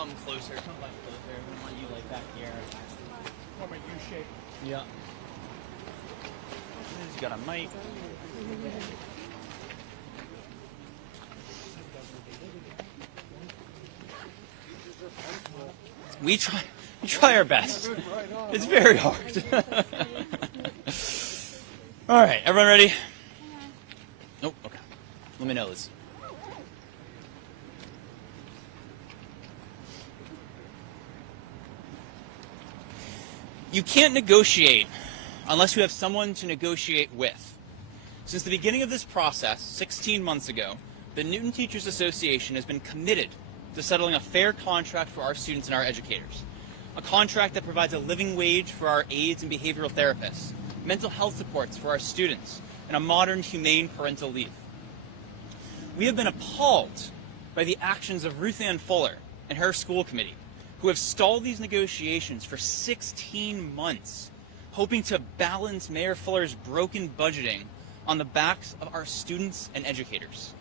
come closer. Come much closer. We want you like back here. Form a U shape. Yeah. He's got a mic. We try our best. It's very hard. All right, everyone ready? Nope. Okay. Let me know this. You can't negotiate unless you have someone to negotiate with. Since the beginning of this process, 16 months ago, the Newton Teachers Association has been committed to settling a fair contract for our students and our educators. A contract that provides a living wage for our aides and behavioral therapists, mental health supports for our students, and a modern, humane parental leave. We have been appalled by the actions of Ruth Ann Fuller and her school committee, who have stalled these negotiations for 16 months, hoping to balance Mayor Fuller's broken budgeting on the backs of our students and educators.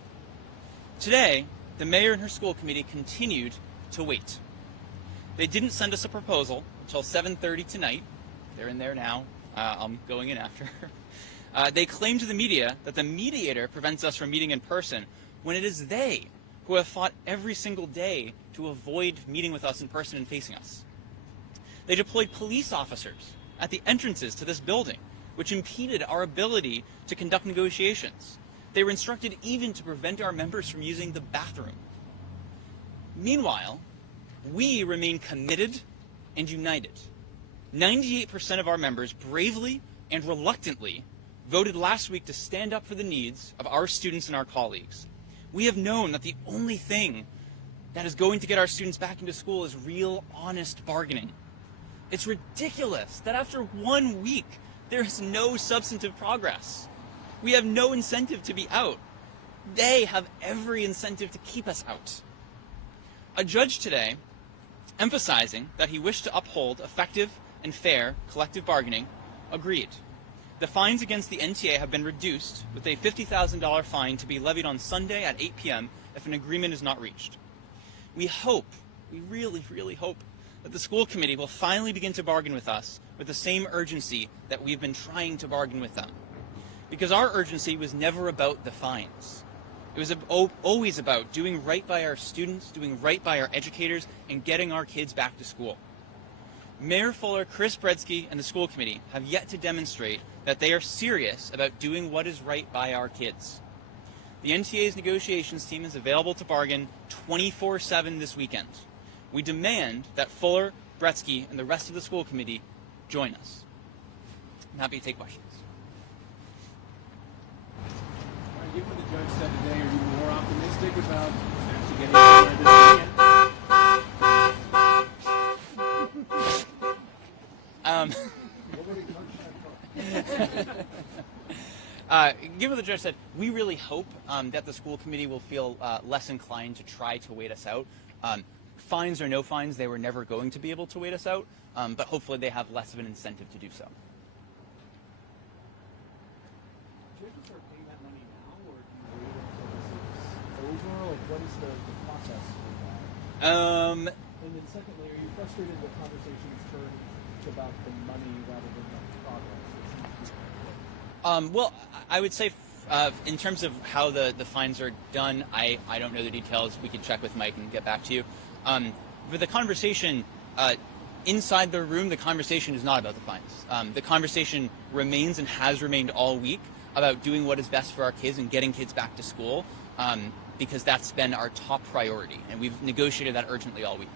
Today, the mayor and her school committee continued to wait. They didn't send us a proposal until 7:30 tonight. They're in there now. I'm going in after. They claim to the media that the mediator prevents us from meeting in person, when it is they who have fought every single day to avoid meeting with us in person and facing us. They deployed police officers at the entrances to this building, which impeded our ability to conduct negotiations. They were instructed even to prevent our members from using the bathroom. Meanwhile, we remain committed and united. 98% of our members bravely and reluctantly voted last week to stand up for the needs of our students and our colleagues. We have known that the only thing that is going to get our students back into school is real, honest bargaining. It's ridiculous that after 1 week, there is no substantive progress. We have no incentive to be out. They have every incentive to keep us out. A judge today, emphasizing that he wished to uphold effective and fair collective bargaining, agreed. The fines against the NTA have been reduced, with a $50,000 fine to be levied on Sunday at 8 p.m. if an agreement is not reached. We really, really hope that the school committee will finally begin to bargain with us with the same urgency that we've been trying to bargain with them. Because our urgency was never about the fines. It was always about doing right by our students, doing right by our educators, and getting our kids back to school. Mayor Fuller, Chris Bredsky, and the school committee have yet to demonstrate that they are serious about doing what is right by our kids. The NTA's negotiations team is available to bargain 24/7 this weekend. We demand that Fuller, Bredsky, and the rest of the school committee join us. I'm happy to take questions. Given what the judge said today, are you more optimistic about actually getting this weekend? Given what the judge said, we really hope that the school committee will feel less inclined to try to wait us out. Fines or no fines, they were never going to be able to wait us out, but hopefully they have less of an incentive to do so. Over? Like, what is the process for that? And then secondly, are you frustrated that conversations turn about the money rather than the progress? Well, I would say in terms of how the fines are done, I don't know the details. We can check with Mike and get back to you. For the conversation, inside the room, the conversation is not about the fines. The conversation remains and has remained all week about doing what is best for our kids and getting kids back to school. Because that's been our top priority, and we've negotiated that urgently all week.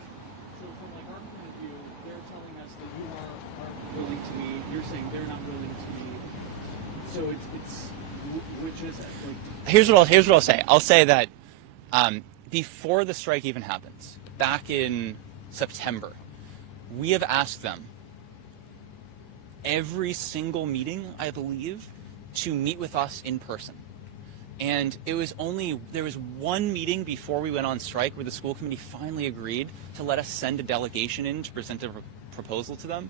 So from like our point of view, they're telling us that you aren't willing to meet. You're saying they're not willing to meet. So it's which is it? Like, here's what I'll say. I'll say that before the strike even happens, back in September, we have asked them every single meeting, I believe, to meet with us in person. And there was one meeting before we went on strike where the school committee finally agreed to let us send a delegation in to present a proposal to them.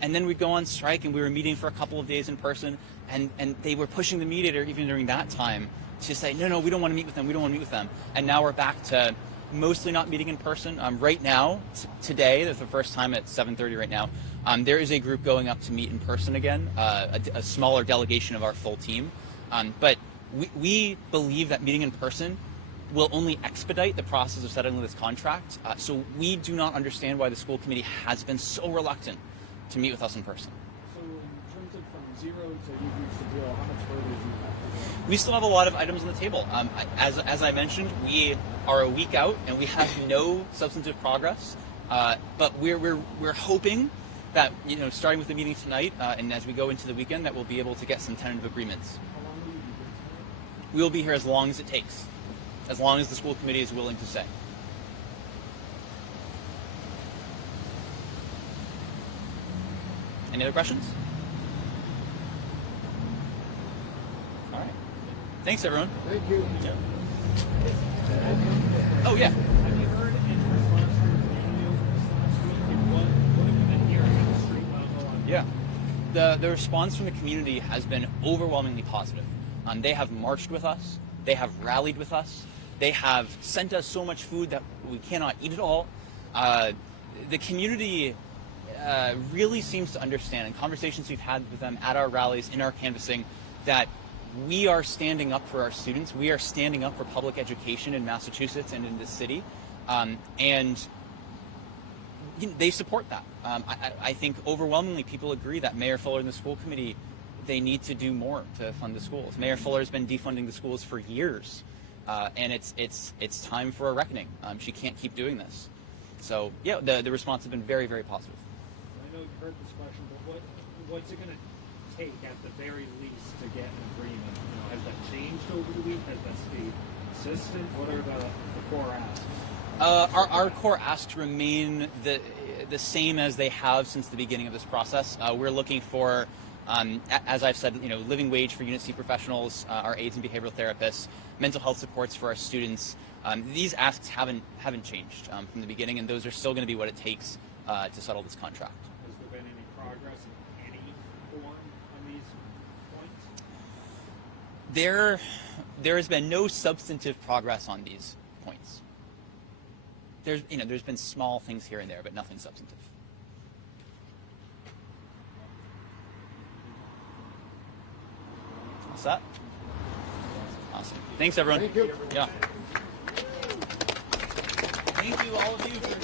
And then we'd go on strike, and we were meeting for a couple of days in person, and they were pushing the mediator even during that time to say, no, we don't want to meet with them, we don't want to meet with them. And now we're back to mostly not meeting in person. Right now, today, that's the first time at 7:30 right now, there is a group going up to meet in person again, a smaller delegation of our full team. But we believe that meeting in person will only expedite the process of settling this contract. So we do not understand why the school committee has been so reluctant to meet with us in person. So in terms of from zero to you've reached a deal, how much further do you have to go? We still have a lot of items on the table. As I mentioned, we are a week out and we have no substantive progress. But we're hoping that, you know, starting with the meeting tonight and as we go into the weekend, that we'll be able to get some tentative agreements. How long will you be here tonight? We will be here as long as it takes, as long as the school committee is willing to say. Any other questions? All right. Thanks, everyone. Thank you. Yeah. Oh, yeah. Have you heard in response to the video this last week? And what have you been hearing at the street level? Yeah. The response from the community has been overwhelmingly positive. They have marched with us. They have rallied with us. They have sent us so much food that we cannot eat it all. The community really seems to understand, in conversations we've had with them at our rallies, in our canvassing, that we are standing up for our students. We are standing up for public education in Massachusetts and in this city. And you know, they support that. I think overwhelmingly people agree that Mayor Fuller and the school committee, they need to do more to fund the schools. Mayor Fuller has been defunding the schools for years. And it's time for a reckoning. She can't keep doing this. So yeah, the response has been very, very positive. I know you've heard this question, but what's it going to take at the very least to get an agreement? You know, has that changed over the week? Has that stayed consistent? What are the core asks? Our core asks remain the same as they have since the beginning of this process. We're looking for, as I've said, you know, living wage for Unit C professionals, our aides and behavioral therapists, mental health supports for our students. These asks haven't changed from the beginning, and those are still going to be what it takes to settle this contract. Has there been any progress in any form on these points? There has been no substantive progress on these points. There's been small things here and there, but nothing substantive. What's that? Awesome. Thanks, everyone. Thank you. Yeah. Thank you, all of you, for